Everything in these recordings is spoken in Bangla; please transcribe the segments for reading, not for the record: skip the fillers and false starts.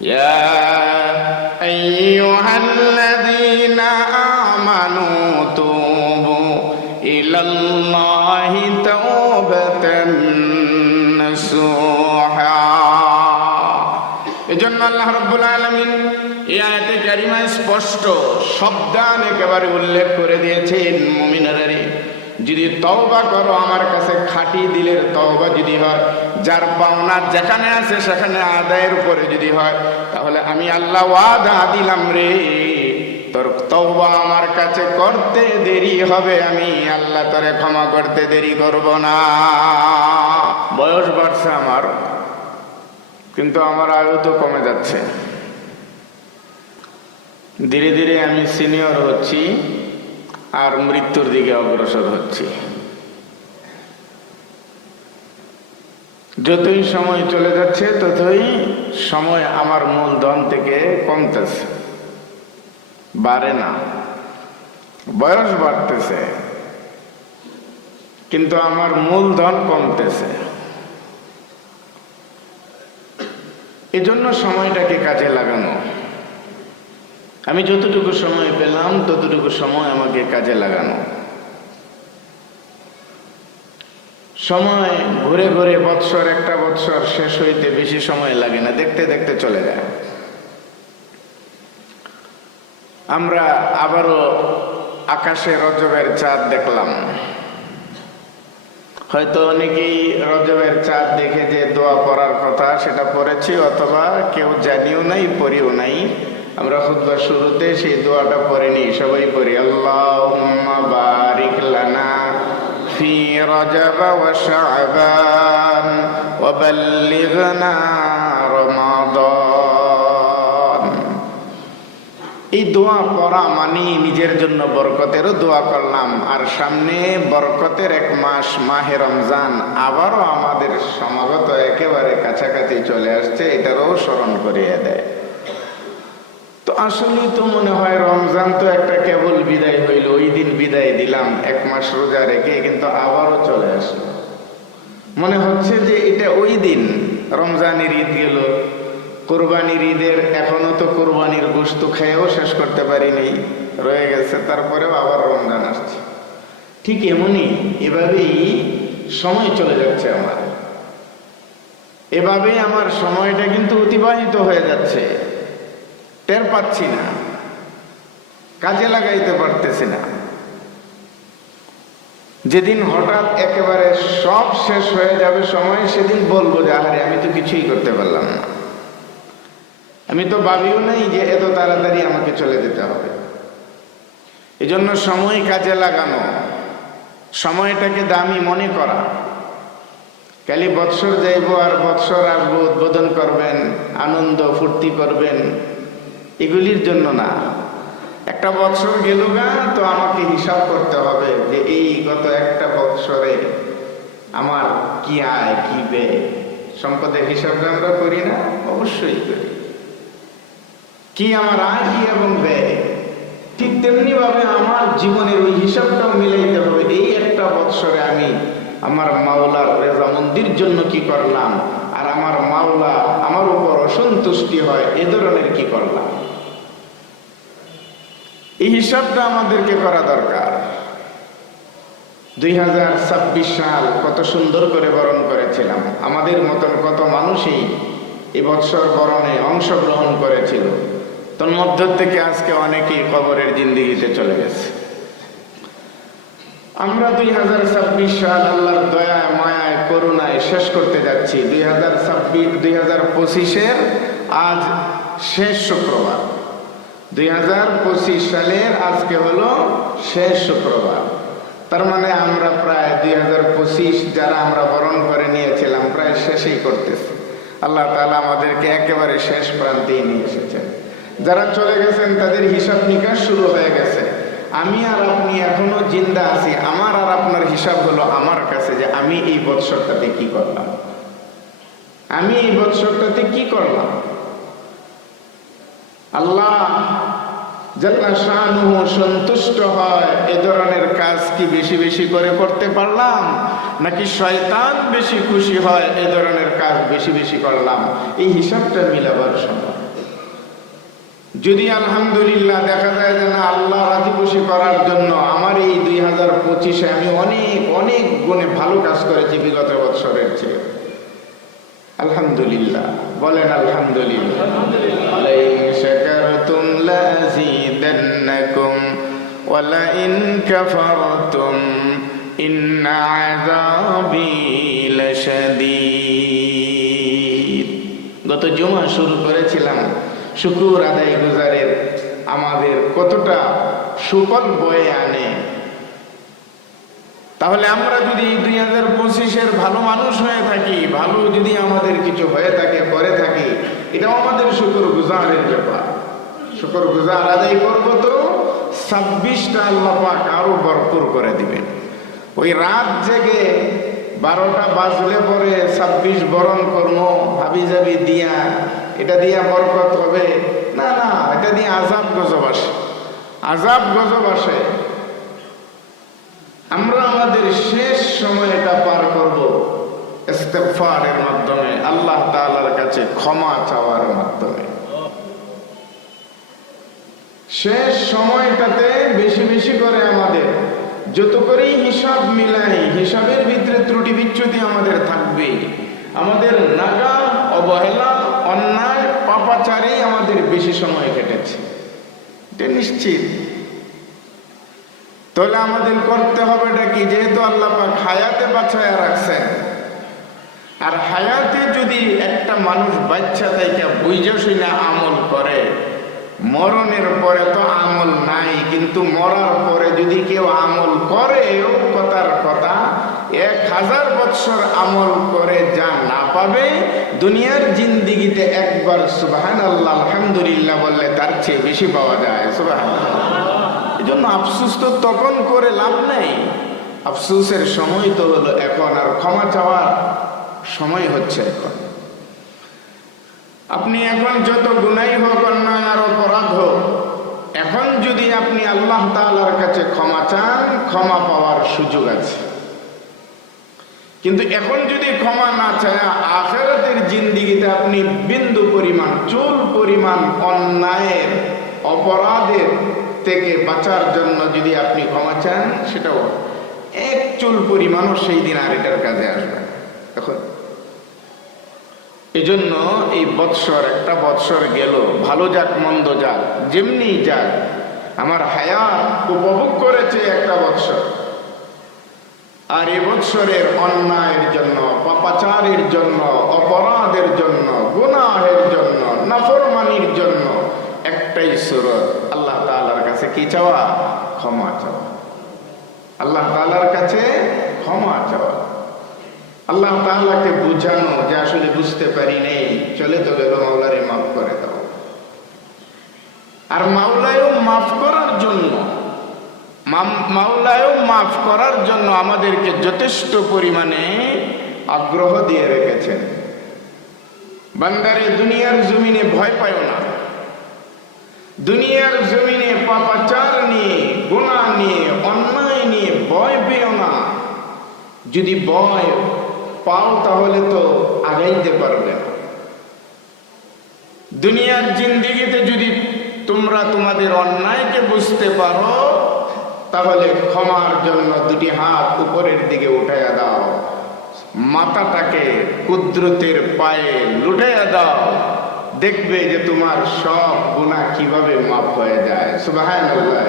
ইয়া আইয়ুহাল্লাযীনা আমানু তুবু ইলাল্লাহি তাওবাতান নাসুহা। এজন্য আল্লাহ রাব্বুল আলামিন এই আয়াতে কারিমায় স্পষ্ট শব্দান একেবারে উল্লেখ করে দিয়েছেন, মুমিনেরা রে, যদি তওবা করো, আমার কাছে খাঁটি দিলের তওবা যদি হয়, যার পাওনা যেখানে আছে সেখানে আদায়ের উপরে যদি হয়, তাহলে আমি আল্লাহ ওয়াদা দিলাম রে, তোর তওবা আমার কাছে করতে দেরি হবে, আমি আল্লাহ তোরে ক্ষমা করতে দেরি করব না। বয়স বাড়ছে আমার, কিন্তু আমার আয়ু তো কমে যাচ্ছে। ধীরে ধীরে আমি সিনিয়র হচ্ছি আর মৃত্যুর দিকে অগ্রসর হচ্ছি। যতই সময় চলে যাচ্ছে ততই সময় আমার মূলধন থেকে কমতেছে, বাড়ে না। বয়স বাড়তেছে কিন্তু আমার মূলধন কমতেছে। এজন্য সময়টাকে কাজে লাগানো। আমি যতটুকু সময় পেলাম ততটুকু সময় আমাকে কাজে লাগানো। সময় ঘুরে ঘুরে বৎসর, একটা বৎসর শেষ হইতে বেশি সময় লাগে না, দেখতে দেখতে চলে যায়। আমরা আবারও আকাশে রজবের চাঁদ দেখলাম। হয়তো অনেকেই রজবের চাঁদ দেখে যে দোয়া পড়ার কথা সেটা পড়েছি, অথবা কেউ জানিও নাই, পড়িও নাই। আমরা খুতবার শুরুতে সেই দোয়াটা পড়ে নিই, সবাই পড়ি, আল্লাহুম্মা বারিক লানা ফি রজব ওয়া শাবান ওয়া বাল্লিগনা রমাদান। এই দোয়া পড়া মানে নিজের জন্য বরকতেরও দোয়া করলাম, আর সামনে বরকতের এক মাস মাহে রমজান আবারও আমাদের সমাগত একেবারে কাছাকাছি চলে আসছে, এটারও স্মরণ করিয়ে দেয়। তো আসলে তো মনে হয় রমজান তো একটা কেবল বিদায় হইল, ওই দিন বিদায় দিলাম এক মাস রোজা রেখে, কিন্তু আবারও চলে আসলো। মনে হচ্ছে যে এটা ওই দিন রমজানের ঈদ গেল, কোরবানির ঈদের এখনো তো কোরবানির গোশত খেয়েও শেষ করতে পারিনি, রয়ে গেছে, তারপরেও আবার রমজান আসছে। ঠিক এমনই, এভাবেই সময় চলে যাচ্ছে আমার, এভাবেই আমার সময়টা কিন্তু অতিবাহিত হয়ে যাচ্ছে, টের পাচ্ছি না, কাজে লাগাইতে পারতেছি না। যেদিন হঠাৎ একেবারে সব শেষ হয়ে যাবে সময়, সেদিন বলবো যে আরে আমি তো কিছুই করতে পারলাম না, আমি তো ভাবিও নাই যে এত তাড়াতাড়ি আমাকে চলে যেতে হবে। এজন্য সময় কাজে লাগানো, সময়টাকে দামি মনে করা। খালি বৎসর যাইব আর বৎসর আসবো, উদ্বোধন করবেন, আনন্দ ফুর্তি করবেন, এগুলির জন্য না। একটা বৎসর গেল গা, তো আমাকে হিসাব করতে হবে যে এই গত একটা বৎসরে আমার কি আয় কি ব্যয়। সম্পদের হিসাবটা আমরা করি না? অবশ্যই করি। কি আমার আয় কি এবং ব্যয়, ঠিক তেমনি ভাবে আমার জীবনের ওই হিসাবটাও মিলাইতে হবে। এই একটা বৎসরে আমি আমার মাওলার রেজামন্দির জন্য কি করলাম, আর আমার মাওলা আমার উপর অসন্তুষ্টি হয় এ ধরনের কি করলাম, এই হিসাবটা আমাদেরকে করা দরকার। 2026 সাল কত সুন্দর করে বরণ করেছিলাম, আমাদের মতন কত মানুষই এবছর বরণে অংশগ্রহণ করেছিল, তন্মধ্য থেকে আজকে অনেকেই কবরের জিন্দেগিতে চলে গেছে। আমরা 2026 সাল আল্লাহর দয়ায় মায়ায় করুণায় শেষ করতে যাচ্ছি। 2025-এর আজ শেষ শুক্রবার, 2025 সালের আজকে হলো শেষ শুক্রবার। তার মানে আমরা প্রায় 2025 যারা আমরা বরণ করে নিয়েছিলাম প্রায় শেষই করতেছি। আল্লাহ তাআলা আমাদেরকে একেবারে শেষ প্রান্তেই নিয়ে এসেছেন। যারা চলে গেছেন তাদের হিসাব নিকাশ শুরু হয়ে গেছে। আমি আর আপনি এখনো জিন্দা আছি, আমার আর আপনার হিসাব হলো আমার কাছে যে আমি এই বৎসরটাতে কি করলাম, আমি এই বৎসরটাতে কি করলাম। আল্লাহ জাল্লা শানুহু সন্তুষ্ট হয় এ ধরনের কাজ কি বেশি বেশি করে করতে পারলাম, নাকি শয়তান বেশি খুশি হয় এ ধরনের কাজ বেশি বেশি করলাম, এই হিসাবটা মিলাবার সময়। যদি আলহামদুলিল্লাহ দেখা যায় যে না, আল্লাহ রাজি খুশি করার জন্য আমার এই 2025-এ আমি অনেক অনেক গুণে ভালো কাজ করেছি বিগত বৎসরের চেয়ে, আলহামদুলিল্লাহ বলেন আলহামদুলিল্লাহ। লাইন শাকারতুম লাযীদান্নাকুম ওয়া লাইন কাফারতুম ইন্না আযাবী লাশাদীদ। গত জুমা শুরু করেছিলাম শুকর আদায় গুজারের আমাদের কতটা সুফল বয়ে আনে। তাহলে আমরা যদি 2025-এর ভালো মানুষ হয়ে থাকি, ভালো যদি আমাদের কিছু হয়ে থাকে, করে থাকি, এটাও আমাদের শুকর গুজারের ব্যাপার। শুকর গুজার আদায় করবো তো 26টা আল্লাহ পাক আরো ভরপুর করে দিবেন। ওই রাত জেগে 12টা বাজলে পরে 26 বরণ কর্ম হাবি জাবি দিয়া এটা দিয়া বরকত হবে না, না, এটা দিয়ে আযাব গজব আসে, আযাব গজব আসে। আমরা আমাদের শেষ সময়টা পার করব ইস্তিগফারের মাধ্যমে, আল্লাহ তাআলার কাছে ক্ষমা চাওয়ার মাধ্যমে। শেষ সময়টাতে বেশি বেশি করে আমাদের যত করেই হিসাব মিলাই, হিসাবের ভিতরে ত্রুটি বিচ্যুতি আমাদের থাকবে। আমাদের নাগা, অবহেলা, অন্যায়, পাপাচারে আমাদের বেশি সময় কেটেছে, এটা নিশ্চিত। তাহলে আমাদের করতে হবে কি, যেহেতু আল্লাহ পাক হায়াতে বাঁচায়া রাখছেন, আর হায়াতে যদি একটা মানুষ বাচ্চা থেকে বুঝে শুনে আমল করে, মরণের পরে তো আমল নাই, কিন্তু মরার পরে যদি কেউ আমল করে, কথার কথা 1000 বৎসর আমল করে যা না পাবে, দুনিয়ার জিন্দিগিতে একবার সুবহানাল্লাহ আলহামদুলিল্লাহ বললে তার চেয়ে বেশি পাওয়া যায়। সুবহানাল্লাহ। এজন্য আফসোস তো তখন করে লাভ নেই, আফসোসের সময় তো হলো এখন, আর ক্ষমা চাওয়ার সময় হচ্ছে এখন। আপনি এখন যত গুনাহ হোক, অন্যায় আর অপরাধ হোক, এখন যদি আপনি আল্লাহ তাআলার কাছে ক্ষমা চান, ক্ষমা পাওয়ার সুযোগ আছে। কিন্তু এখন যদি ক্ষমা না চায়, আখিরাতের জিন্দিগিতে আপনি বিন্দু পরিমাণ, চুল পরিমাণ অন্যায়ের অপরাধের থেকে বাঁচার জন্য যদি আপনি ক্ষমা চান, সেটাও এক চুল পরিমাণও সেই দিন আর এটার কাজে আসবে এখন। এজন্য এই বৎসর, একটা বৎসর গেল, ভালো যাক মন্দ যাক, যেমনি যাক, আমার হায়াত উপভোগ করেছে একটা বৎসর। আর এ বৎসরের অন্যায়ের জন্য, পাপাচারের জন্য, অপরাধের জন্য, গুনাহের জন্য, নাফরমানির জন্য একটাই সুরত, আল্লাহ তাআলার কাছে কি চাওয়া? ক্ষমা চাওয়া। আল্লাহ তাআলার কাছে ক্ষমা চাওয়া, আল্লাহ তাআলাকে বুঝানো যে আসলে বুঝতে পারি নেই, চলে তো গেল, মাওলারে মাফ করে দাও। আর মাওলায়ও মাফ করার জন্য, মাওলায়ও মাফ করার জন্য আমাদেরকে যথেষ্ট পরিমাণে আগ্রহ দিয়ে রেখেছেন। বান্দারে দুনিয়ার জমিনে ভয় পায় না, দুনিয়ার জমিনে পাপাচার নিয়ে, গুনাহ নিয়ে, অন্যায় নিয়ে ভয় পেও না। যদি ভয় পাও তাহলে তো আগাইতে পারবে না। দুনিয়ার জিন্দিগিতে যদি তোমরা তোমাদের অন্যায়কে বুঝতে পারো, তাহলে ক্ষমার জন্য দুটি হাত উপরের দিকে উঠাইয়া দাও, মাথাটাকে কুদরতের পায়ে লুটাইয়া দাও, দেখবে যে তোমার সব গুনাহ কিভাবে মাফ হয়ে যায়। সুবহানাল্লাহ।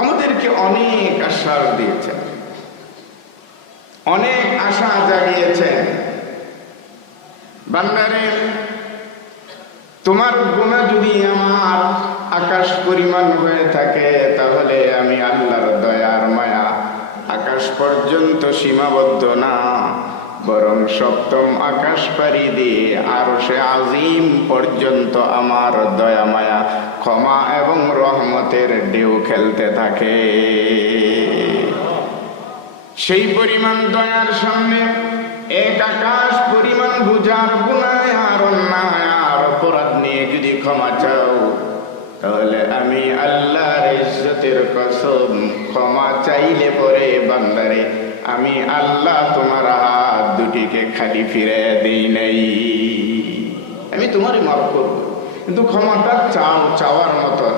আমাদেরকে অনেক আশ্বাস দিয়েছেন, অনেক আশা জাগিয়েছেন। বান্দারে, তোমার গুনাহ যদি আমার আকাশ পরিমাণ হয়ে থাকে, তাহলে আমি আল্লাহর দয়ার মায়া আকাশ পর্যন্ত সীমাবদ্ধ না, বরং সপ্তম আকাশ পাড়ি দিয়ে আরশে আজিম পর্যন্ত আমার দয়া মায়া, ক্ষমা এবং রহমতের ঢেউ খেলতে থাকে। সেই পরিমাণ দয়ার সামনে এক আকাশ পরিমাণ বুঝার গুনাহ আর অন্যায় আর অপরাধ নিয়ে যদি ক্ষমা চাও, তাহলে আমি আল্লাহর ইজ্জতের কসম, ক্ষমা চাইলে পরে বান্দারে আমি আল্লাহ তোমার হাত দুটিকে খালি ফিরে দিই নাই। আমি তোমারই মাফ করব, কিন্তু ক্ষমাটা চাও, চাওয়ার মতন।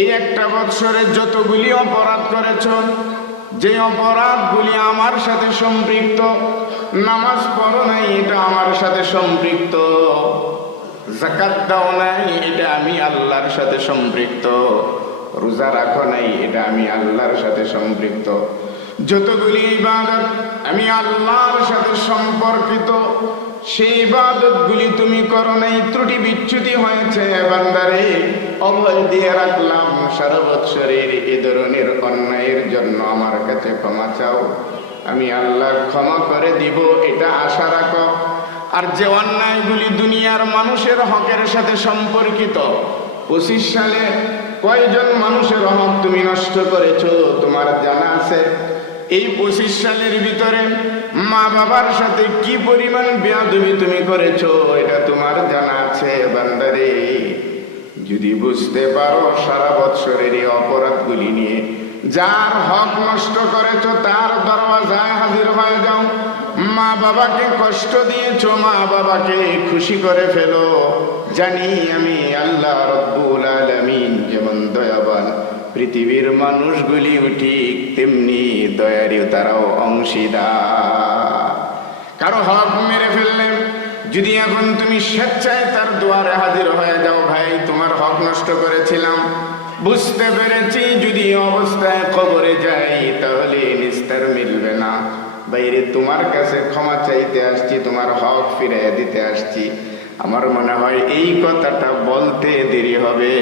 এই একটা বৎসরে যতগুলি অপরাধ করেছ, যে অপরাধগুলি আমার সাথে সম্পৃক্ত, নামাজ পড়ো নাই এটা আমার সাথে সম্পৃক্ত, যাকাত দাও নাই এটা আমি আল্লাহর সাথে সম্পৃক্ত, রোজা রাখো নাই এটা আমি আল্লাহর সাথে সম্পৃক্ত, যতগুলি ইবাদত আমি আল্লাহর সাথে সম্পর্কিত, সেই ইবাদতগুলি তুমি করো নাই, ত্রুটি বিচ্যুতি হয়েছে বান্দারে, অভয় দিয়ে রাখলাম সারা বৎসরের এ ধরনের অন্যায়ের জন্য আমার কাছে ক্ষমা চাও, আমি আল্লাহ ক্ষমা করে দিব, এটা আশা রাখো। আর যে অন্যায়গুলি দুনিয়ার মানুষের হকের সাথে সম্পর্কিত, 25 সালে কয়জন মানুষের হক তুমি নষ্ট করেছো তোমার জানা আছে? এই 25 সালের ভিতরে মা বাবার সাথে কি পরিমাণ বেয়াদবি তুমি করেছো এটা তোমার জানা আছে বান্দারে। যদি বুঝতে পারো সারা বৎসরের এই অপরাধগুলি নিয়ে যার হক নষ্ট করেছো তার দরওয়াজায় হাজির হয়ে যাও। মা বাবাকে কষ্ট দিয়েছো, মা বাবাকে খুশি করে ফেলো। জানি আমি আল্লাহ রব্বুল আলামিন যেমন দয়াবান, পৃথিবীর মানুষগুলিও ঠিক তেমনি দয়ারই, তারাও অংশীদার। কারো হক মেরে ফেললে যদি এখন তুমি স্বেচ্ছায় তার দুয়ারে হাজির হয়ে যাও, ভাই তোমার হক নষ্ট করেছিলাম, বুঝতে পেরেছি, যদি অবস্থায় কবরে যাই তাহলে নিস্তার মিলবে না, বাইরে তোমার কাছে ক্ষমা চাইতে আসছি, তোমার হক ফিরিয়ে দিতে আসছি, আমার মনে হয় এই কথাটা বলতে দেরি হবে,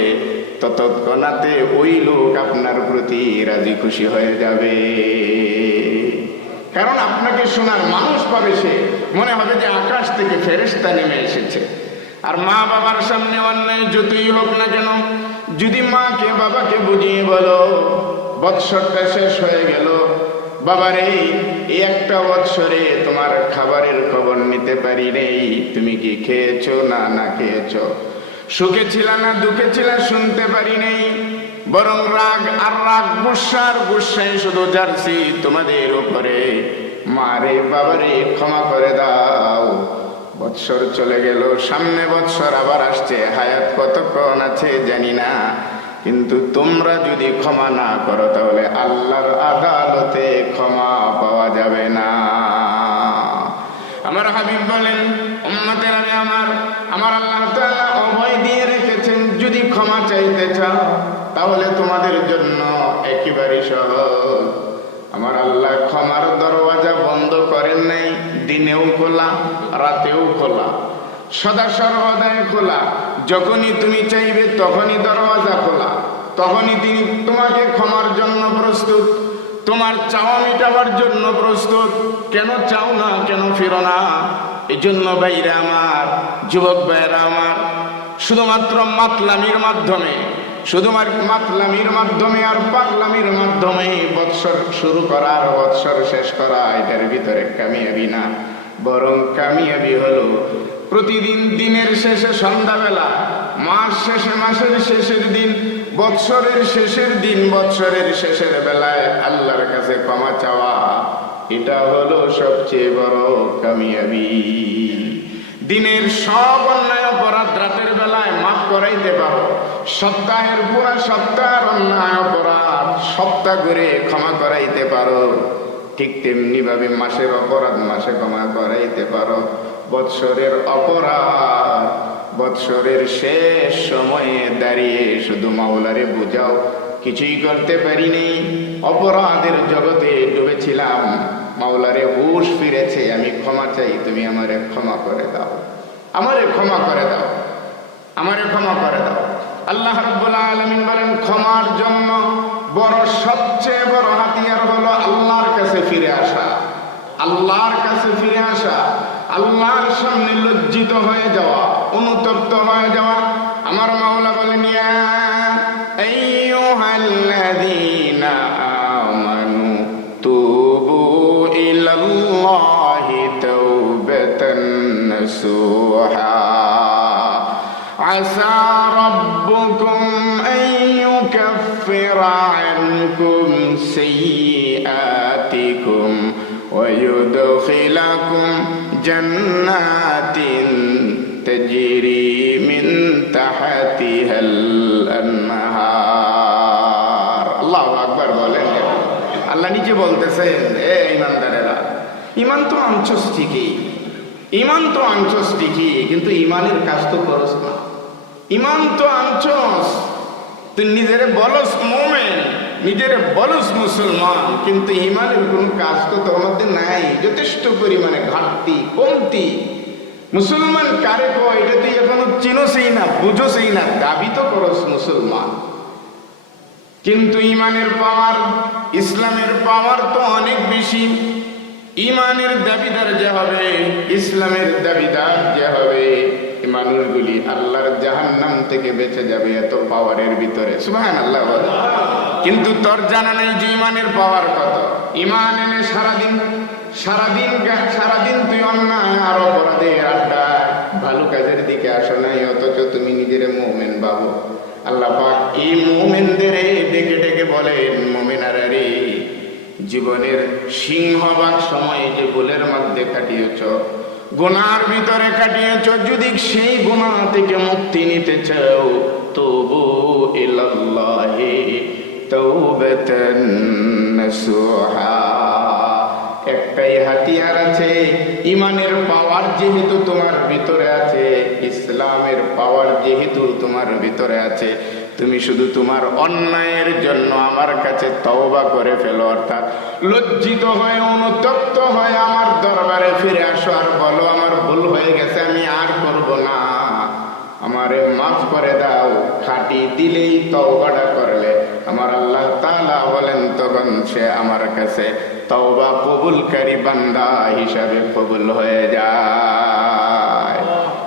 ততক্ষণাতে ওই লোক আপনার প্রতি রাজি খুশি হয়ে যাবে। কারণ আপনাকে শোনার মানুষ পাবে, সে মনে হবে যে আকাশ থেকে ফেরেশতা নেমে এসেছে। আর মা বাবার সামনে অন্যায় যতই হোক না কেন, যদি মাকে বাবাকে বুঝিয়ে বলো বৎসরটা শেষ হয়ে গেল, বাবারে এই একটা বৎসরে তোমার খাবারের খবর নিতে পারি নেই, তুমি কি খেয়েছো না না খেয়েছো, সুখে ছিলা না দুঃখে ছিলা শুনতে পারি নেই, বরং রাগ আর রাগ, গুসার গুসাই শুধু যাচ্ছি তোমাদের উপরে, মারে বাবারে ক্ষমা করে দাও। বৎসর চলে গেল, সামনে বৎসর আবার আসছে, হায়াত কতক্ষণ আছে জানি না, কিন্তু তোমরা যদি ক্ষমা না করো তাহলে আল্লাহর আদালতে ক্ষমা পাওয়া যাবে না। আমার হাবিব বলেন, উম্মতেরা আমার আল্লাহ তাআলা অভয় দিয়ে রেখেছেন, যদি ক্ষমা চাইতে চাও তাহলে তোমাদের জন্য একেবারে সহজ। আমার আল্লাহ ক্ষমার দরওয়াজা বন্ধ করেন নাই, দিনেও খোলা রাতেও খোলা, সদা সর্বদাই খোলা। যখনই তুমি চাইবে তখনই দরওয়াজা খোলা, তখনই তিনি তোমাকে ক্ষমার জন্য প্রস্তুত, তোমার চাওয়া মিটাবার জন্য প্রস্তুত। কেন চাও না, কেন ফিরো না? এই জন্য ভাইরা আমার, যুবক ভাইরা আমার, শুধুমাত্র মাতলামির মাধ্যমে, মাতলামির মাধ্যমে আর পাগলামির মাধ্যমে বৎসর শুরু করা আর বৎসর শেষ করা, এটার ভিতরে কামিয়াবি না, বরং কামিয়াবি হলো প্রতিদিন দিনের শেষে সন্ধ্যাবেলা, মাস শেষে মাসের শেষের দিন, বৎসরের শেষের দিন, বৎসরের শেষের বেলায় আল্লাহর কাছে ক্ষমা চাওয়া, এটা হলো সবচেয়ে বড় কামিয়াবি। দিনের সব অন্যায় অপরাধ রাতের বেলায় মাফ করাইতে পারো, সপ্তাহের পুরা সপ্তাহের অন্যায় অপরাধ সপ্তাহ করে ক্ষমা করাইতে পারো, ঠিক তেমনি ভাবে মাসের অপরাধ মাসে ক্ষমা করাইতে পারো। বৎসরের অপরাধ বৎসরের শেষ সময়ে দাঁড়িয়ে শুধু মাওলারে বুঝাও, কিছুই করতে পারিনি, অপরাধের জগতে ডুবেছিলাম, মাওলারে হুঁশ ফিরেছে, আমি ক্ষমা চাই, তুমি আমারে ক্ষমা করে দাও, আমারে ক্ষমা করে দাও, আমারে ক্ষমা করে দাও। আল্লাহ রাব্বুল আলামিন বলেন, ক্ষমার জন্য বড় সবচেয়ে বড় হাতিয়ার হলো আল্লাহর কাছে ফিরে আসা, আল্লাহর কাছে ফিরে আসা, আল্লাহর সামনে লজ্জিত হয়ে যাওয়া, অনুতপ্ত হয়ে যাওয়া। আমার মাওলা বলেন, ইয়া আইয়ুহাল্লাযীনা আমানু তুবু ইলাল্লাহি তাওবাতান নাসুহা আসা রাব্বুকুম আন ইউকাফিরা আনকুম সাইয়্যাতিকুম ওয়া ইউদখিলাকুম জান্নাতিন তাজরি মিন তাহতিহাল আনহার। আল্লাহু আকবার বলেন। আল্লাহ নিজে বলতেছেন, এ ঈমানদারেরা, ঈমান তো আনছস ঠিকই, ঈমান তো আনছস ঠিকই, কিন্তু ঈমানের কাজ তো করস না। ঈমান তো আনছস, তুই নিজেরে বলস মুমিন, নিজের বলস মুসলমান, কিন্তু ঈমানের কোনো কাজ তো তোর মধ্যে নাই, যথেষ্ট পরিমাণে ঘাটতি, কমতি। মুসলমান কারে কয় এটা তুই এখনো চিনোসই না, বুঝোসই না, দাবি তো করস মুসলমান, কিন্তু ঈমানের পাওয়ার, ইসলামের পাওয়ার তো অনেক বেশি। ঈমানের দাবিদার যে হবে, ইসলামের দাবিদার যে হবে, এই মানুষগুলি আল্লাহর জাহান্নাম থেকে বেঁচে যাবে এত পাওয়ারের ভিতরে। সুবহানাল্লাহ। কিন্তু তোর জানা নেই যে ঈমানের পাওয়ার কত। ঈমান এনে সারাদিন তুই অন্যায় আর অপরাধের আড্ডা, ভালো কাজের দিকে আসো নাই, অথচ তুমি নিজের মুমিন ভাবো। আল্লাহ পাক এই মুমিনদের ডেকে ডেকে বলেন, মুমিনারা রে, জীবনের সিংহভাগ সময় যে ভুলের মধ্যে কাটিয়েছ, গুনার ভিতরে কাটিয়েছ, যদি সেই গুনাহ থেকে মুক্তি নিতে চাও, তুবু ইলাল্লাহি তাওবাতান নাসুহা। একটাই হাতিয়ার আছে, ঈমানের পাওয়ার যেহেতু তোমার ভিতরে আছে, ইসলামের পাওয়ার যেহেতু তোমার ভিতরে আছে, তুমি শুধু তোমার অন্যায়ের জন্য আমার কাছে তওবা করে ফেলো, অর্থাৎ লজ্জিত হয়ে অনুতপ্ত হয়ে আমার দরবারে ফিরে আসো আর বলো, আমার ভুল হয়ে গেছে, আমি আর করব না, আমারে মাফ করে দাও। খাঁটি দিলেই তওবাটা করলে আমার আল্লাহ তাআলা বলেন, তখন সে আমার কাছে তওবা কবুলকারী বান্দা হিসাবে কবুল হয়ে যায়।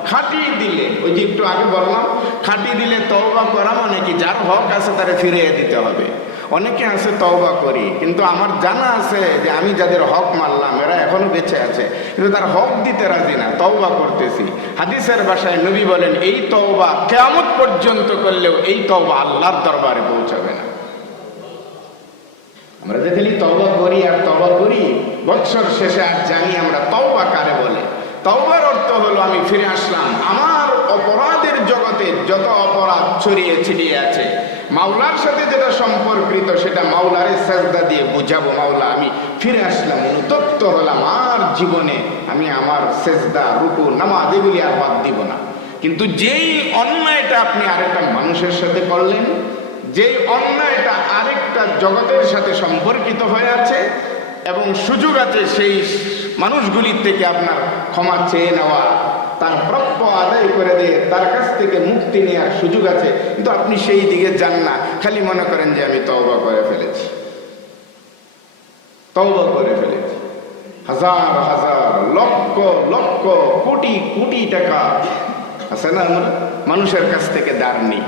খাঁটি দিলে, ওই যে একটু আগে বললাম, খাঁটি দিলে তওবা করা মানে কি, যার হক আছে তারে ফিরিয়ে দিতে হবে। অনেকে আছে তওবা করি, কিন্তু আমার জানা আছে যে আমি যাদের হক মারলাম এরা এখনো বেঁচে আছে, কিন্তু তার হক দিতে রাজি না, তওবা করতেছি। হাদিসের ভাষায় নবী বলেন, এই তওবা কিয়ামত পর্যন্ত করলেও এই তওবা আল্লাহর দরবারে পৌঁছাবে না। আমরা যে খালি তওবা করি আর তওবা করি, বৎসর শেষে আর জানি আমরা তওবা কারে বলে। তওবার অর্থ হলো আমি ফিরে আসলাম, আমার অপরাধের জগতে যত অপরাধ ছড়িয়ে ছিটিয়ে আছে, মাওলার সাথে যেটা সম্পর্কিত সেটা মাওলারে সাজদা দিয়ে বুঝাবো, মাওলা আমি ফিরে আসলাম, অনুতপ্ত হলাম, আর জীবনে আমি আমার সেজদা, রুকু, নামাজ এগুলি আর বাদ দিব না। কিন্তু যেই অন্যায়টা আপনি আরেকটা মানুষের সাথে করলেন, যেই অন্যায়টা আরেকটা জগতের সাথে সম্পর্কিত হয়ে আছে এবং সুযোগ আছে সেই মানুষগুলির থেকে আপনার ক্ষমা চেয়ে নেওয়া, তার প্রাপ্য আদায় করে দিয়ে তার কাছ থেকে মুক্তি নেওয়ার সুযোগ আছে, কিন্তু আপনি সেই দিকে যান না, খালি মনে করেন যে আমি তওবা করে ফেলেছি, তওবা করে ফেলেছি। হাজার হাজার লক্ষ লক্ষ কোটি কোটি টাকা আছে না আমরা মানুষের কাছ থেকে ধার নিই।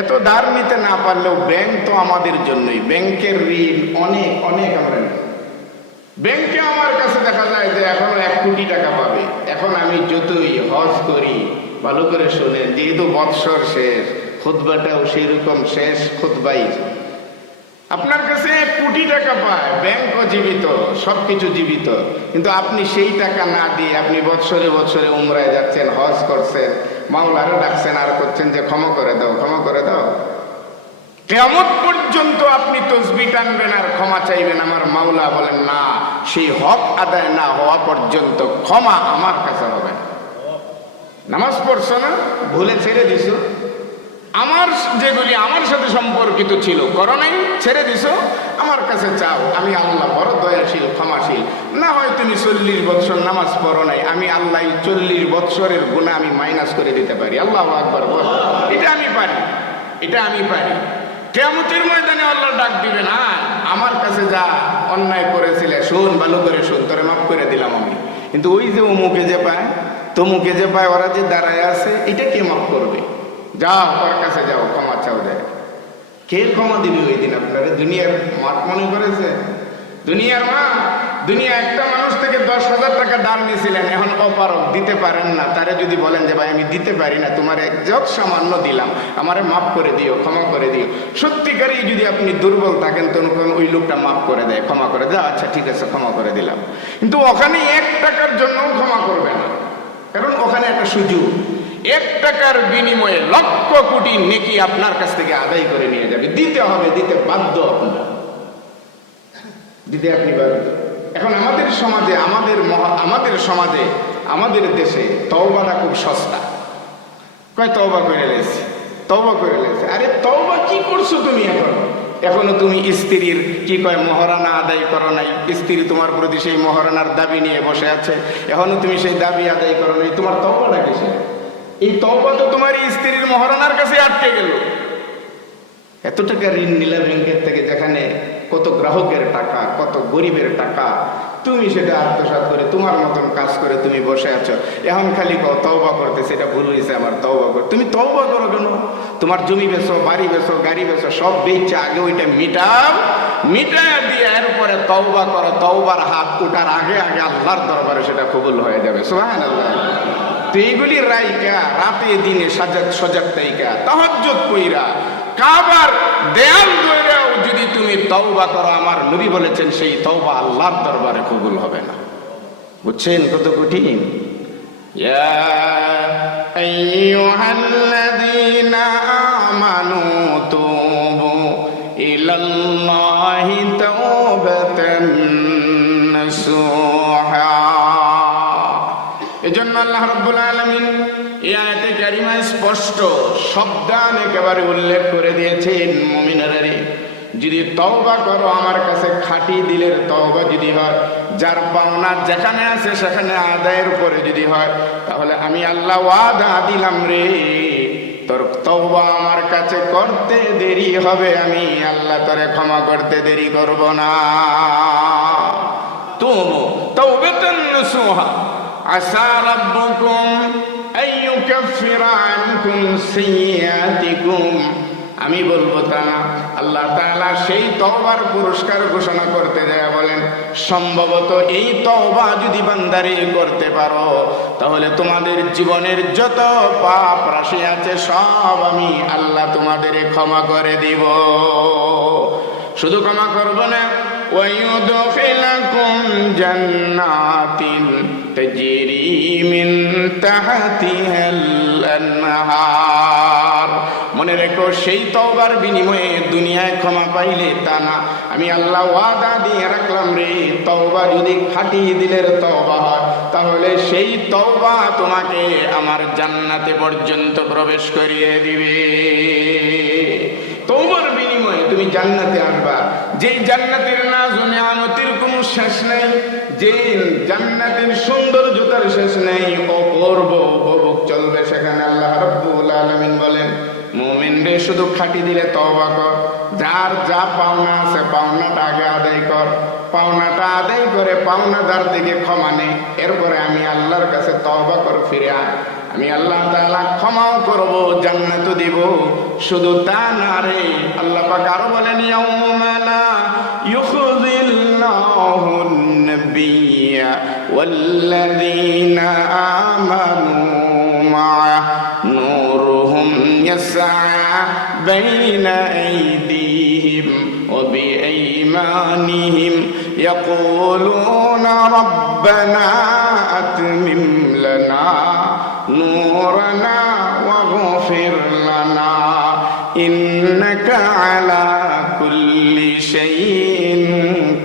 এত ধার নিতে না পারলেও ব্যাংক তো আমাদের জন্যই, ব্যাংকের ঋণ অনেক অনেক আমরা নিই। ব্যাংকে আমার কাছে দেখা যায় যে এখনো 1 কোটি টাকা পাবে। এখন আমি যতই হজ করি, ভালো করে শোনেন, যেহেতু বৎসর শেষ, খুতবাটাও সেই রকম শেষ খুতবাই, আপনার কাছে 1 কোটি টাকা পায়, ব্যাংকও জীবিত, সবকিছু জীবিত, কিন্তু আপনি সেই টাকা না দিয়ে আপনি বৎসরে বৎসরে উমরায় যাচ্ছেন, হজ করছেন, মাওলারে ডাকছেন আর করছেন যে ক্ষমা করে দাও, ক্ষমা করে দাও। কিয়ামত পর্যন্ত আপনি তসবিহ টানবেন আর ক্ষমা চাইবেন, আমার মাওলা বলেন না, সেই হক আদায় না হওয়া পর্যন্ত ক্ষমা আমার কাছে হবে না। নামাজ পড়ছো না, ভুলে ছেড়ে দিছো, আমার যেগুলি আমার সাথে সম্পর্কিত ছিল করো নাই, ছেড়ে দিছো, আমার কাছে চাও, আমি আল্লাহ বড় দয়াশীল, ক্ষমাশীল। না হয় তুমি 40 বৎসর নামাজ পড়ো নাই, আমি আল্লাহ 40 বৎসরের গুনাহ আমি মাইনাস করে দিতে পারি। আল্লাহু আকবার বল, এটা আমি পারি, এটা আমি পারি। কিয়ামতের ময়দানে আল্লাহ ডাক দিবে না, আমার কাছে যা অন্যায় করেছিলে শোন, ভালো করে শোন, তোরে মাফ করে দিলাম আমি, কিন্তু ওই যে অমুকে যে পায়, তমুকে যে পায়, ওরা যে দাঁড়ায় আছে, এটা কে মাফ করবে? যাও ওর কাছে যাও, ক্ষমা চাও। দেয় কে ক্ষমা দিবে ওই দিন? আপনারা দুনিয়ার মাঠ মনে করেছে? দুনিয়ার মা, দুনিয়া একটা মানুষ থেকে 10,000 টাকা দান নিয়েছিলেন, এখন অপারক, দিতে পারেন না, তারে যদি বলেন যে ভাই আমি দিতে পারি না, তোমার যত সামান্য দিলাম, আমারে মাফ করে দিও, ক্ষমা করে দিও, সত্যিকারই যদি আপনি দুর্বল থাকেন তো ওই লোকটা মাফ করে দেয়, ক্ষমা করে দেয়, আচ্ছা ঠিক আছে ক্ষমা করে দিলাম। কিন্তু ওখানে 1 টাকার জন্য ক্ষমা করবে না, কারণ ওখানে একটা সুযোগ, 1 টাকার বিনিময়ে লক্ষ কোটি নেকি আপনার কাছ থেকে আদায় করে নিয়ে যাবে। দিতে হবে, দিতে বাধ্য আপনার, দিতে আপনি বাধ্য। এখন আমাদের সমাজে, আমাদের সমাজে, আমাদের দেশে তওবাটা খুব সস্তা। কয় তওবা করে লেছি, তওবা করে লেছি। আরে তওবা কি করছো তুমি? এখনো তুমি স্ত্রীর কি কয় মহারানা আদায় করো নাই। স্ত্রী তোমার প্রতি সেই মহারানার দাবি নিয়ে বসে আছে, এখনো তুমি সেই দাবি আদায় করো নাই। তোমার তওবাটা কিসে? এই তওবা তো তোমার স্ত্রীর মহারানার কাছে আটকে গেল। এত টাকা ঋণ নিলে ব্যাংকের থেকে, যেখানে কত গ্রাহকের টাকা, কত গরিবের টাকা, তুমি সেটা আত্মসাৎ করে তোমার মতন কাজ করে তুমি বসে আছো। এখন খালি তওবা করতে, সেটা ভুল হয়েছে আমার, তওবা কর। তুমি তওবা করো কেন? তোমার জমি বেচো, বাড়ি বেচো, গাড়ি বেচো, সব বেচে আগে ওইটা মিটায়া দিয়ে এরপরে তওবা করো। তওবার হাত ওঠার আগে আগে আল্লাহর দরবারে সেটা কবুল হয়ে যাবে। সুবহানাল্লাহ। তো এইগুলি রাইকা রাতে দিনে সজাগ তাইকা তাহাজ্জুদ কইরা কাবার দেয়াল ধরেও যদি তুমি তওবা করো, আমার নবী বলেছেন সেই তওবা আল্লাহর দরবারে কবুল হবে না। বুঝছেন কত কঠিন? ইয়া আইয়ুহাল্লাযীনা আমানু তুবু ইলাল্লাহি তাওবাতান নাসুহা। এজন্য আল্লাহ রাব্বুল আলামিন এই আয়াতে কারিমায় স্পষ্ট শব্দান একেবারে উল্লেখ করে দিয়েছেন, মুমিনেরা রে, যদি তওবা করো আমার কাছে খাঁটি দিলের তওবা যদি হয়, যার পাওনা যেখানে আছে সেখানে আদায়ের উপরে যদি হয়, তাহলে আমি আল্লাহ ওয়াদা দিলাম রে, তোর তওবা আমার কাছে করতে দেরি হবে, আমি আল্লাহ তোরে ক্ষমা করতে দেরি করব না। তুবু তাওবাতান নাসুহা আসা রাব্বুকুম আইয়ুকাফিরা আনকুম সাইয়্যাতিকুম। আমি বলবো তা না, আল্লাহ তাআলা সেই তওবার পুরস্কার ঘোষণা করতে যায় বলেন, সম্ভবত এই তওবা যদি বান্দারে করতে পারো, তাহলে তোমাদের জীবনের যত পাপ রাশি আছে সব আমি আল্লাহ তোমাদের ক্ষমা করে দিব। শুধু ক্ষমা করব না, ওয়ায়ুদখিলাকুম জান্নাতিন তাজরি মিন তাহতিহাল আনহার। মনে রেখো, সেই তওবার বিনিময়ে দুনিয়ায় ক্ষমা পাইলে তা না, আমি আল্লাহ ওয়াদা দিয়ে রাখলাম রে, তওবা যদি খাঁটি দিলের তওবা হয়, তাহলে সেই তওবা তোমাকে আমার জান্নাতে পর্যন্ত প্রবেশ করিয়ে দিবে। তওবার বিনিময়ে তুমি জান্নাতে আসবা, যেই জান্নাতের নাজ ও নিয়ামতের কোনো শেষ নেই, যে জান্নাতের সৌন্দর্যতার শেষ নেই, অপূর্ব উপভোগ চলবে সেখানে। আল্লাহ রাব্বুল আলামিন বলেন, মুমিন রে, শুধু খাঁটি দিলে তওবা কর, যার যা পাওনা আছে পাওনাটা আগে আদায় কর, পাওনাটা আদায় করে পাওনাদার থেকে ক্ষমা নে, এরপরে আমি আল্লাহর কাছে তওবা কর, ফিরে আয়, আমি আল্লাহ তাআলা ক্ষমাও করব, জান্নাতও দিব। শুধু তা না রে, আল্লাহ পাক আরো বলেন, ইয়াউমা লা ইউখিযিল্লাহুন নাবিয়্যা ওয়াল্লাযীনা আমানু মা'আ নূরুহুম ইয়াসআ বাইনা আইদিহিম ওয়া বিআইমানিহিম ইয়াকুলুনা রাব্বানা আতমিম লানা নূরানা ওয়াগফির লানা ইন্নাকা আলা কুল্লি শাইইন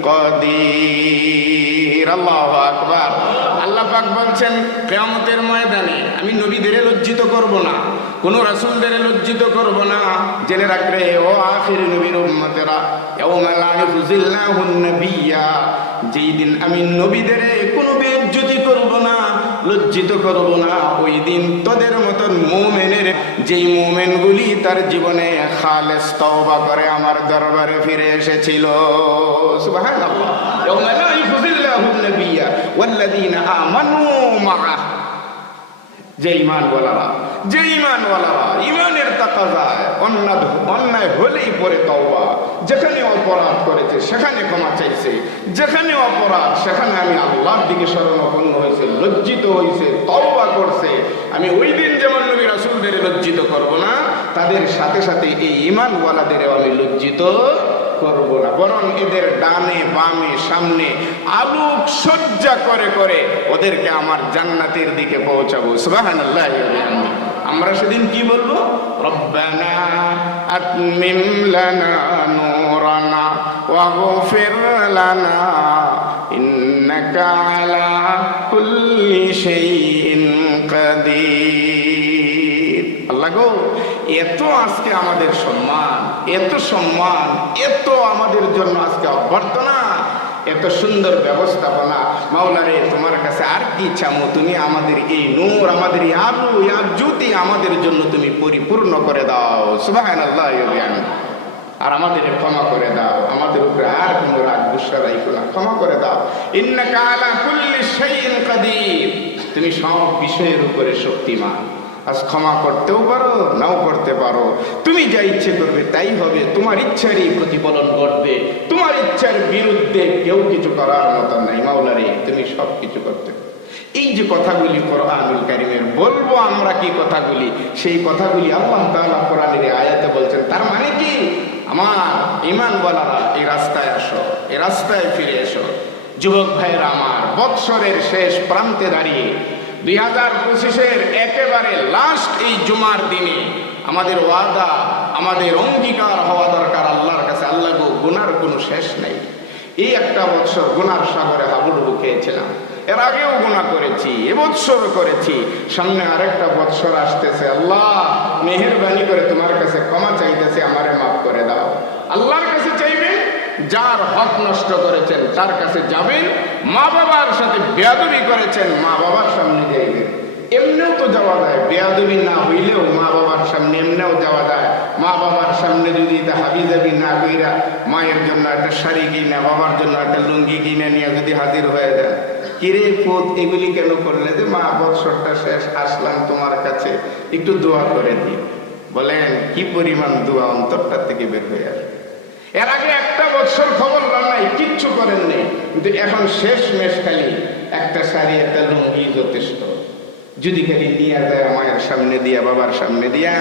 কাদির। আল্লাহু আকবার। আল্লাহ পাক বলছেন, কিয়ামতের ময়দানে আমি নবীদের লজ্জিত করব না, কোন রাসূলদের লজ্জিত করব না। জেনে রাখবে ও আখির নবীর উম্মতেরা, ইয়াউমা লা ইউখিযিল্লাহুন নাবিয়্যা, যেই দিন আমি নবীদের কোনো বেইজ্জতি করব না, লজ্জিত করব না, ওই দিন তোদের মতন মুমিনের, যেই মুমিনগুলি তার জীবনে খালেস তওবা করে আমার দরবারে ফিরে এসেছিল। সুবহানাল্লাহ। ইয়াউমা লা ইউখিযিল্লাহুন নাবিয়্যা ওয়াল্লাযীনা আমানু মা'আ, যে ঈমানওয়ালারা, ঈমানের তাকাযায় অন্যায় হলেই পরে তওবা, যেখানে অপরাধ করেছে সেখানে ক্ষমা চাইছে, যেখানে অপরাধ সেখানে আমি আল্লাহর দিকে শরণাপন্ন হয়েছে, লজ্জিত হয়েছে, তওবা করছে, আমি ওই দিন যেমন নবী রাসূলদের লজ্জিত করব না, তাদের সাথে সাথে এই ঈমানওয়ালাদেরও আমি লজ্জিত করব না, বরং এদের ডানে বামে সামনে আলোক সজ্জা করে করে ওদেরকে আমার জান্নাতের দিকে পৌঁছাবো। সুবহানাল্লাহি ওয়া বিহামদিহি। আমরা সেদিন কি বলবো? রব্বানা আতমিম লানা নূরানা ওয়াগফির লানা ইন্নাকা আলা কুল্লি শাইইন কাদির। আল্লাহ গো, এত আজকে আমাদের সম্মান, এত সম্মান, এত আমাদের জন্য আজকে অভ্যর্থনা, এত সুন্দর ব্যবস্থাপনা। মাওলা রে, তোমার কাছে আর কি চামো? তুমি আমাদের এই নূর, আমাদের এই আলো, এই জ্যোতি আমাদের জন্য তুমি পরিপূর্ণ করে দাও। সুবহানাল্লাহ। আর আমাদের ক্ষমা করে দাও, আমাদের উপরে আর কোনো রাগ গুসা রাখো না, ক্ষমা করে দাও। ইন্নাকা আলা কুল্লি শাইইন কাদির, তুমি সব বিষয়ের উপরে শক্তিমান। আজ ক্ষমা করতেও পারো, নাও করতে পারো, তুমি যা ইচ্ছে করবে তাই হবে, তোমার ইচ্ছারই প্রতিফলন ঘটবে, তোমার ইচ্ছার বিরুদ্ধে কেউ কিছু করার মতো নাই। মাওলা রে, তুমি সব কিছু করতে। এই যে কথাগুলি কোরআনুল কারীমের বলবো আমরা, কি কথাগুলি, সেই কথাগুলি আল্লাহ তাআলা কোরআনের আয়াতে বলছেন। তার মানে কি? আমার ঈমানওয়ালারা, এই রাস্তায় আসো, এই রাস্তায় ফিরে এসো। যুবক ভাইয়েরা আমার, বৎসরের শেষ প্রান্তে দাঁড়িয়ে 2025-এর একেবারে লাস্ট এই জুমার দিনে আমাদের ওয়াদা, আমাদের অঙ্গীকার হওয়া দরকার আল্লাহর কাছে। আল্লাহ গো, গুনার কোনো শেষ নেই। এই একটা বৎসর গুনার সাগরে হাবুডুবু খেয়েছিলাম, এর আগেও গুনাহ করেছি, এবৎসরও করেছি, সামনে আরেকটা বৎসর আসতেছে। আল্লাহ মেহেরবানি করে তোমার কাছে ক্ষমা চাইতেছে, আমারে মাফ করে দাও। আল্লাহর কাছে চাইবেন, যার হক নষ্ট করেছেন তার কাছে যাবেন, মা বাবার সাথে বেয়াদবি করেছেন মা বাবার সামনে যাইবেন। এমনিও তো যাওয়া যায়, বেয়াদবি না হইলেও মা বাবার সামনে এমনিও যাওয়া যায়। মা বাবার সামনে যদি হাবিজাবি না কইরা মায়ের জন্য একটা শাড়ি কিনে, বাবার জন্য একটা লুঙ্গি কিনে নিয়ে যদি হাজির হয়ে যায়, কিরে পুত এগুলি কেন করলে? যে মা, বৎসরটা শেষ, আসলাম তোমার কাছে, একটু দোয়া করে দিই। বলেন কি পরিমাণ দোয়া অন্তরটা থেকে বের হয়ে আসে। এর আগে একটা বৎসর খবর নাই, কিচ্ছু করেন নেই, কিন্তু এখন শেষ মেশ খালি একটা শাড়ি, একটা লুঙ্গি যথেষ্ট। যদি খালি নিয়ে যায় মায়ের সামনে দিয়া, বাবার সামনে দিয়া,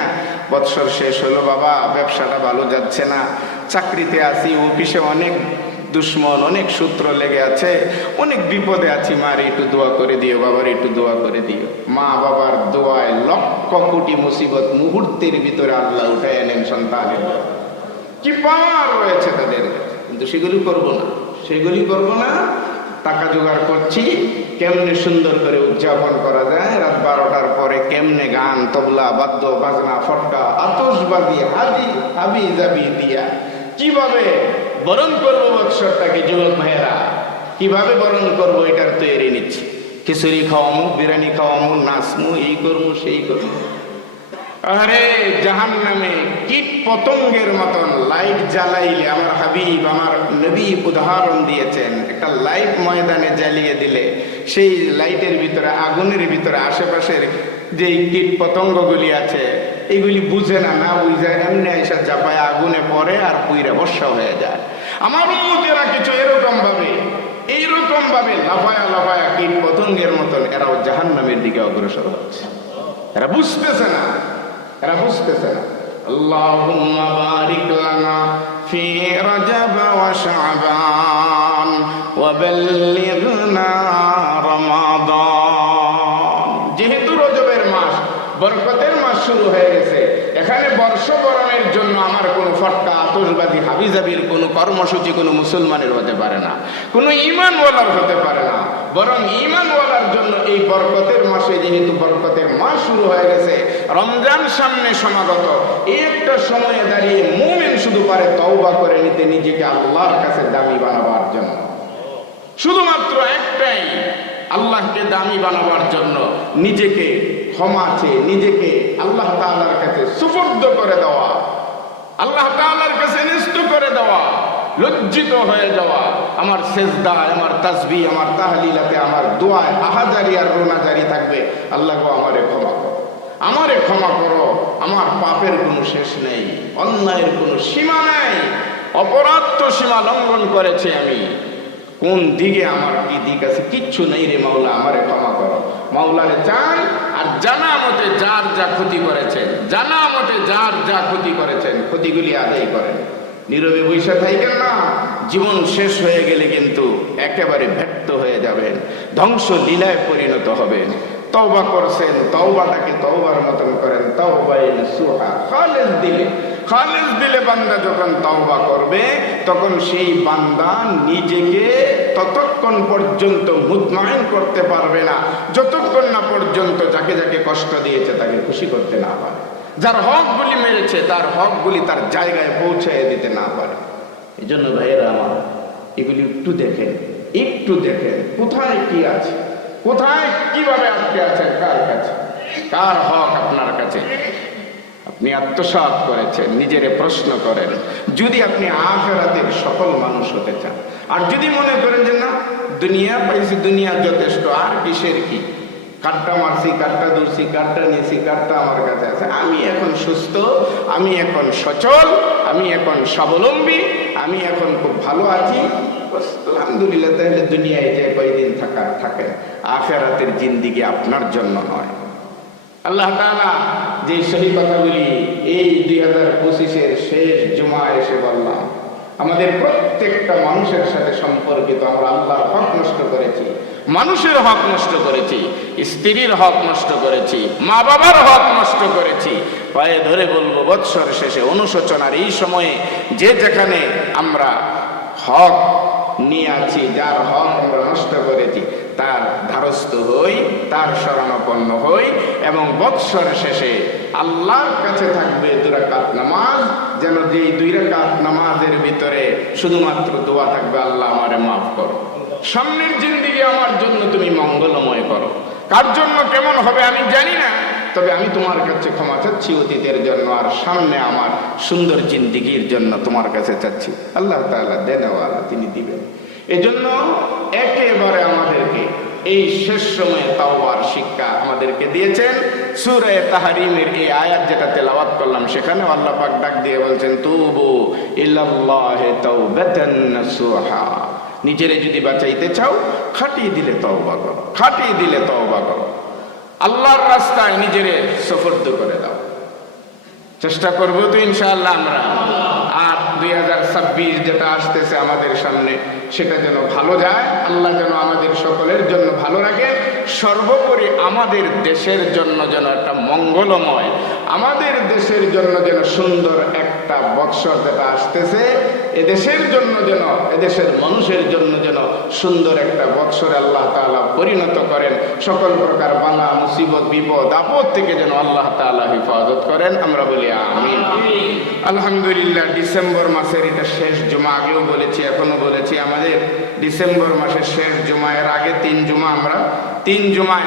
বৎসর শেষ হলো বাবা, ব্যবসাটা ভালো যাচ্ছে না, চাকরিতে আছি, অফিসে অনেক দুশ্মন, অনেক সূত্র লেগে আছে, অনেক বিপদে আছি, মার একটু দোয়া করে দিও, বাবার একটু দোয়া করে দিও। মা বাবার দোয়ায় লক্ষ কোটি মুসিবত মুহূর্তের ভিতরে আল্লাহ উঠায় এনেন সন্তানের। কি পাওয়ার রয়েছে তাদের, কিন্তু সেগুলি করবো না, সেগুলি করবো না। টাকা জোগাড় করছি, কেমনে সুন্দর করে উদযাপন করা যায়, রাত 12টার পরে কেমনে গান, তবলা, বাদ্য বাজনা, ফটকা, আতশবাজি, হাবি জাবি দিয়া কিভাবে বরণ করবো বৎসরটাকে। যুবক ভাইয়েরা, কিভাবে বরণ করবো এটার তৈরি নিচ্ছি। খিচুড়ি খাওয়ামু, বিরিয়ানি খাওয়ামু, নাচমু, এই করবো সেই করবো। আরে জাহান্নামে কীট পতঙ্গের মতন লাইট জ্বালাইলে, আমার হাবিব, আমার নবী উদাহরণ দিয়েছেন, একটা লাইট ময়দানে জ্বালিয়ে দিলে সেই লাইটের ভিতরে, আগুনের ভিতরে আশেপাশের যে কীট পতঙ্গগুলি আছে এইগুলি বুঝে না, না বুঝে এমনি এসে চাপায় আগুনে পড়ে আর পুইরা বর্ষা হয়ে যায়। আমার উম্মতেরা কিছু এরকম ভাবে, এইরকম ভাবে লাফায়া লাফায়া কীট পতঙ্গের মতন এরাও জাহান্নামের দিকে অগ্রসর হচ্ছে। এরা বুঝতেছে না, এরা বুঝতেছে না। আল্লাহুম্মা বারিক লানা ফি রাজাব ওয়া শাবান ওয়া বাল্লিগনা রমাদান। যেহেতু রজবের মাস, বরকতের মাস শুরু হয়ে গেছে, এখানে বর্ষবরণের জন্য আমার কোনো ফটকা, আতশবাজি, হাবিজাবির কোনো কর্মসূচি কোনো মুসলমানের হতে পারে না, কোনো ঈমানওয়ালার হতে পারে না। বরং ঈমানওয়ালার জন্য এই বরকতের মাসে, যেহেতু বরকতের মাস শুরু হয়ে গেছে, রমজান সামনে সমাগত, এই একটা সময়ে দাঁড়িয়ে মুমিন শুধু পারে তওবা করে নিতে, নিজেকে আল্লাহর কাছে দামি বানাবার জন্য। শুধুমাত্র একটাই, আল্লাহকে দামি বানাবার জন্য নিজেকে ক্ষমা চেয়ে, নিজেকে আল্লাহ তাআলার কাছে সুপর্দ করে দেওয়া, আল্লাহ তাআলার কাছে নিস্ত করে দেওয়া, লজ্জিত হয়ে যাওয়া। আমার সেজদায়, আমার তাসবিহ, আমার তাহলিলাতে, আমার দোয়ায় আহাজারি আর রোনাজারি থাকবে, আল্লাহ গো আমারে ক্ষমা করো, আমারে ক্ষমা করো, আমার পাপের কোনো শেষ নেই, অন্যায়ের কোনো সীমা নেই, অপরাধ তো সীমা লঙ্ঘন করেছে আমি, কোন দিকে আমার কি দিক আছে, কিচ্ছু নেই রে মাওলা, আমারে ক্ষমা করো। মাওলারে চান, আর জানা মতে যার যা ক্ষতি করেছেন, জানা মতে যার যা ক্ষতি করেছেন, ক্ষতিগুলি আদায় করেন। নীরবে বৈশা থাকেন না, জীবন শেষ হয়ে গেলে কিন্তু একেবারে ব্যর্থ হয়ে যাবেন, ধ্বংস লীলায় পরিণত হবেন। তওবা করছেন, তওবাটাকে তওবার মতন করেন, তাওবাতাওবাতাওবাতাওবাতাওবাইন নাসুহা, খালেস দিলে বান্দা যখন তওবা করবে তখন সেই বান্দা নিজেকে ততক্ষণ পর্যন্ত মুতমাইন করতে পারবে না যতক্ষণ না পর্যন্ত যাকে যাকে কষ্ট দিয়েছে তাকে খুশি করতে না পারে, যার হকগুলি মেরেছে তার হকগুলি তার জায়গায় পৌঁছায় দিতে না পারে। এই জন্য ভাইয়েরা আমার, এগুলি একটু দেখেন কোথায় কি আছে, কোথায় কিভাবে আটকে আছেন, কার কাছে, কার হক আপনার কাছে আপনি আত্মসাৎ করেছেন। নিজেরে প্রশ্ন করেন, যদি আপনি আখিরাতের সফল মানুষ হতে চান। আর যদি মনে করেন যে না, দুনিয়া পাইছি, দুনিয়া যথেষ্ট, আর কিসের কি, কাঠটা মারছি, কাঠটা ধরছি, কাঠটা নিয়েছি, কাঠটা আমার কাছে আছে, আমি এখন সুস্থ, আমি এখন সচল, আমি এখন স্বাবলম্বী, আমি এখন খুব ভালো আছি, আলহামদুলিল্লাহ, তাহলে দুনিয়ায় যে কয়দিন থাকেন, আখিরাতের জিন্দেগি আপনার জন্য নয়। আল্লাহ তাআলা যে সহি কথাগুলি এই 2025-এর শেষ জুমায় এসে বললাম, আমাদের প্রত্যেকটা মানুষের সাথে সম্পর্কিত। আমরা আল্লাহর হক নষ্ট করেছি, মানুষের হক নষ্ট করেছি, স্ত্রীর হক নষ্ট করেছি, মা বাবার হক নষ্ট করেছি। পায়ে ধরে বলবো, বৎসর শেষে অনুশোচনার এই সময়ে যে যেখানে আমরা হক নিয়ে আছি, যার হক আমরা নষ্ট করেছি, তার ধারস্থ হই, তার শরণাপন্ন হই, এবং বৎসর শেষে আল্লাহর কাছে থাকবে 2 রাকাত নামাজ, যেন যেই 2 রাকাত নামাজের ভিতরে শুধুমাত্র দোয়া থাকবে, আল্লাহ আমারে মাফ করো, সামনের জিন্দেগি আমার জন্য তুমি মঙ্গলময় করো। কার জন্য কেমন হবে আমি জানি না, তবে আমি তোমার কাছে ক্ষমা চাচ্ছি অতীতের জন্য, আর সামনে আমার সুন্দর জিন্দেগির জন্য তোমার কাছে চাচ্ছি। আল্লাহ তাআলা দেনওয়ালা, তিনি দিবেন। এজন্য একেবারে আমাদেরকে এই শেষ সময়ে তাওবার শিক্ষা আমাদেরকে দিয়েছেন। সূরা তাহরিমের এই আয়াত যেটা তেলাওয়াত করলাম, সেখানে আল্লাহ পাক ডাক দিয়ে বলছেন, তুবু ইলাল্লাহি তাওবাতান নাসুহা, নিজেরে যদি বাঁচাইতে চাও খাটিয়ে দিলে তওবা করো, খাটিয়ে দিলে তওবা করো, আল্লাহর রাস্তায় নিজেরে সুপর্দ করে দাও। চেষ্টা করবো তো ইনশাআল্লাহ আমরা। আর 2026 যেটা আসতেছে আমাদের সামনে, সেটা যেন ভালো যায়, আল্লাহ যেন আমাদের সকলের জন্য ভালো রাখে। সর্বোপরি আমাদের দেশের জন্য যেন একটা মঙ্গলময়, আমাদের দেশের জন্য যেন সুন্দর একটা বৎসর যেটা আসতেছে, এদেশের জন্য যেন, এদেশের মানুষের জন্য যেন সুন্দর একটা বৎসরে আল্লাহ তাআলা পরিণত করেন। সকল প্রকার বালা মুসিবত বিপদ আপদ থেকে যেন আল্লাহ তাআলা হেফাজত করেন, আমরা বলি আমিন। আলহামদুলিল্লাহ, ডিসেম্বর মাসের এটা শেষ জুমা, আগেও বলেছি এখনো বলেছি, আমাদের ডিসেম্বর মাসের শেষ জুমা, এর আগে 3 জুমা, আমরা 3 জুমায়